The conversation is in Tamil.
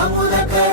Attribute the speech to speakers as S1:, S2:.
S1: அமுத